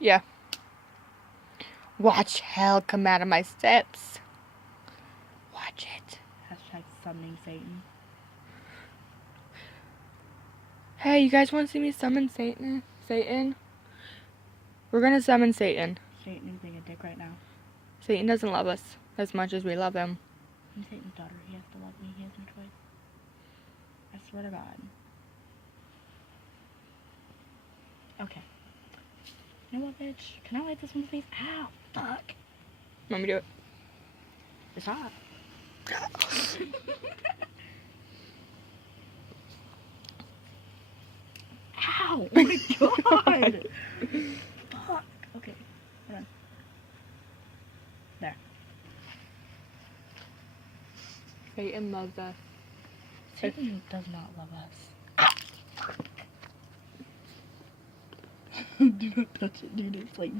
Yeah. Watch hell come out of my steps. Watch it. Hashtag summoning Satan. Hey, you guys want to see me summon Satan? We're gonna summon Satan. Satan is being a dick right now. Satan doesn't love us as much as we love him. I'm Satan's daughter. He has to love me. He has no choice. I swear to God. Okay. You know what, bitch? Can I light this in the face? Ow! Fuck! Want me to do it? It's hot. Ow! Oh my God! Fuck! Okay. Hold on. There. Satan loves us. Satan does not love us. Do not touch it, dude. It's like...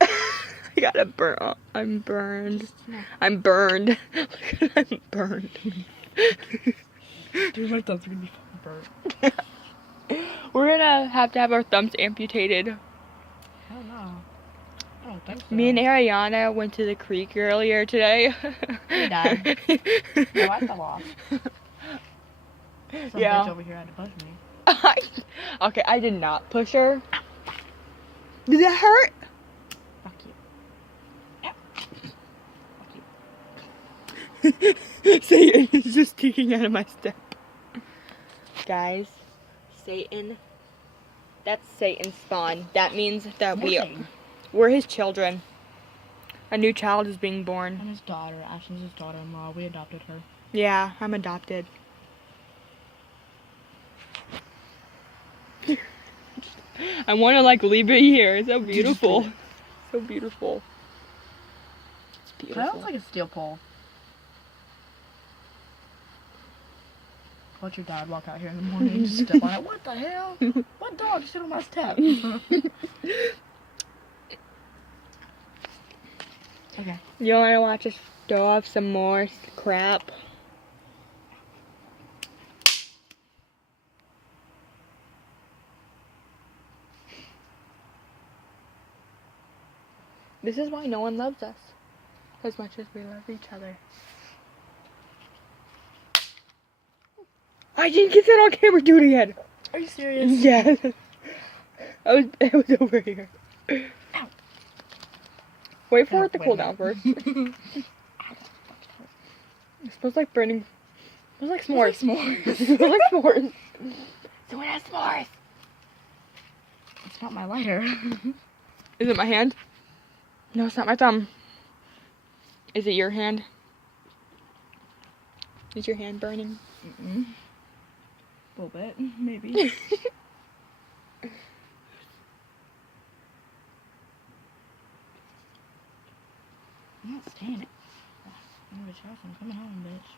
I got a burn. I'm burned. I'm burned. I'm burned. Dude, my thumbs are gonna be fucking burnt. We're gonna have to have our thumbs amputated. I don't know. I don't think so. Me and Ariana went to the creek earlier today. We died. No, I fell off. Some bitch over here had to push me. Okay, I did not push her. Did that hurt? Fuck you. Fuck you. Satan is just kicking out of my step. Guys, Satan. That's Satan's spawn. That means that we're his children. A new child is being born. I'm his daughter. Ashley's his daughter-in-law. We adopted her. Yeah, I'm adopted. I want to leave it here. It's so beautiful. So beautiful. It's beautiful. That looks like a steel pole. Watch your dad walk out here in the morning and just step on it. What the hell? What dog shit on my step? Okay. You want to watch us throw off some more crap? This is why no one loves us as much as we love each other. I didn't get that on camera. Do it again. Are you serious? Yes. It was over here. Ow. Wait for it to cool down first. It smells like burning. It smells like s'mores. It smells like s'mores. Someone has s'mores. It's not my lighter. Is it my hand? No, it's not my thumb. Is it your hand? Is your hand burning? Mm-mm. A little bit, maybe. I'm not staying it. I'm going to house. I'm coming home, bitch.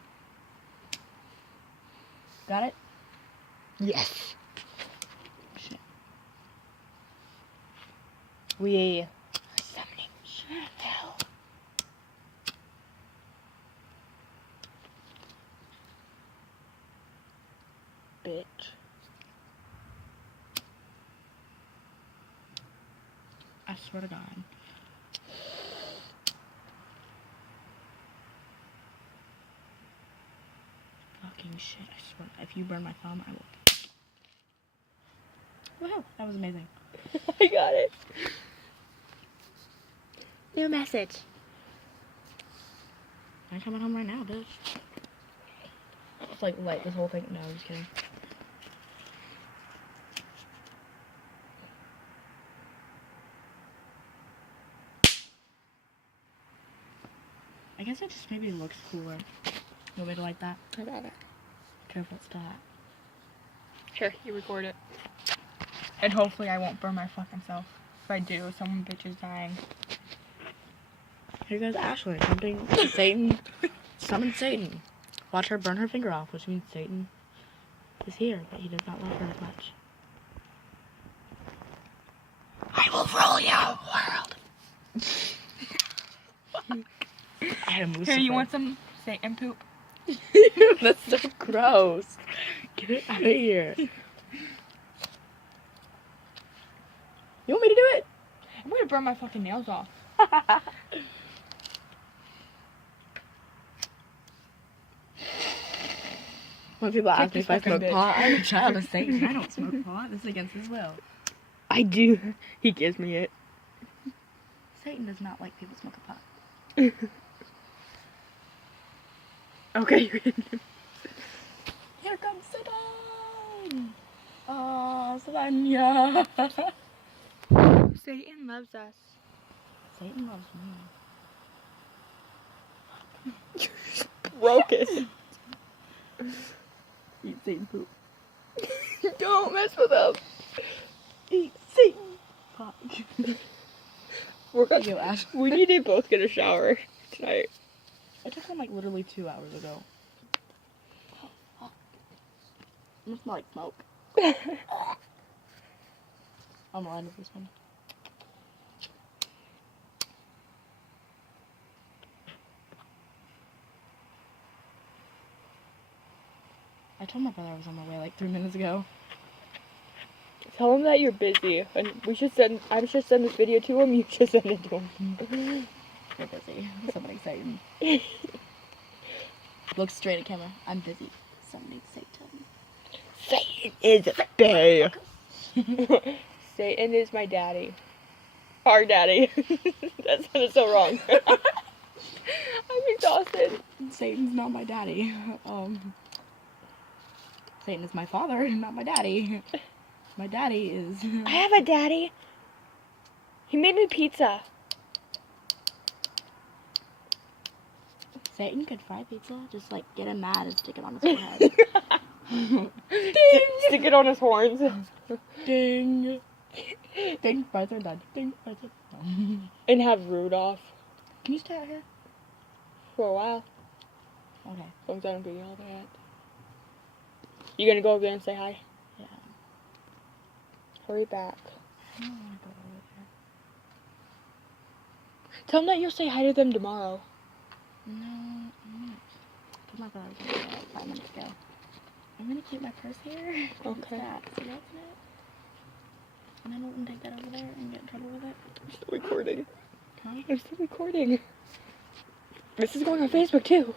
Got it? Yes. Shit. We are summoning hell. Bitch. I swear to God. Fucking shit, I swear. If you burn my thumb, I will. Wow, that was amazing. I got it. New message. I'm coming home right now, bitch. It's like light this whole thing. No, I'm just kidding. I guess it just maybe looks cooler. You want me to light that? I got it. Careful, it's still hot. Here, you record it. And hopefully I won't burn my fucking self. If I do, some bitch is dying. Here goes Ashley, attempting Satan. Summon Satan. Watch her burn her finger off, which means Satan is here, but he does not love her as much. I will rule your world. I had a moose. Here, you want some Satan poop? That's so gross. Get it out of here. You want me to do it? I'm gonna burn my fucking nails off. When people Kick ask me this if I fucking smoke bitch. pot, I'm a child of Satan. I don't smoke pot. This is against his will. I do. He gives me it. Satan does not like people smoking pot. Okay. Here comes Satan! Oh, Savannah! Satan loves us. Satan loves me. Broke it. Eat Satan poop. Don't mess with him. Eat Satan pot. We're There you gonna, go, Ash. we need to both get a shower tonight. I took one like literally 2 hours ago. It must smell like smoke. I'm the end of this one. I told my brother I was on my way like 3 minutes ago. Tell him that you're busy, and I should send this video to him. You should send it to him. You're busy. Somebody Satan. Look straight at camera. I'm busy. Somebody Satan. Satan is bae. Satan is my daddy. Our daddy. That sounded so wrong. I'm exhausted. Satan's not my daddy. Satan is my father, not my daddy. My daddy is... I have a daddy. He made me pizza. Satan could fry pizza. Just like get him mad and stick it on his forehead. Stick it on his horns. Ding. Ding, fries are done. Ding, fries are done. And have Rudolph Can you stay out here? for a while. Okay. As long as I don't get yelled at. You gonna go over there and say hi? Yeah. Hurry back. I don't want to go over there. Tell them that you'll say hi to them tomorrow. No, I'm not. Told my brother I was gonna do that 5 minutes ago. I'm gonna keep my purse here. Okay. What's that? See, that's it. And I don't take that over there and get in trouble with it. I'm still recording. Huh? I'm still recording. This is going on Facebook too.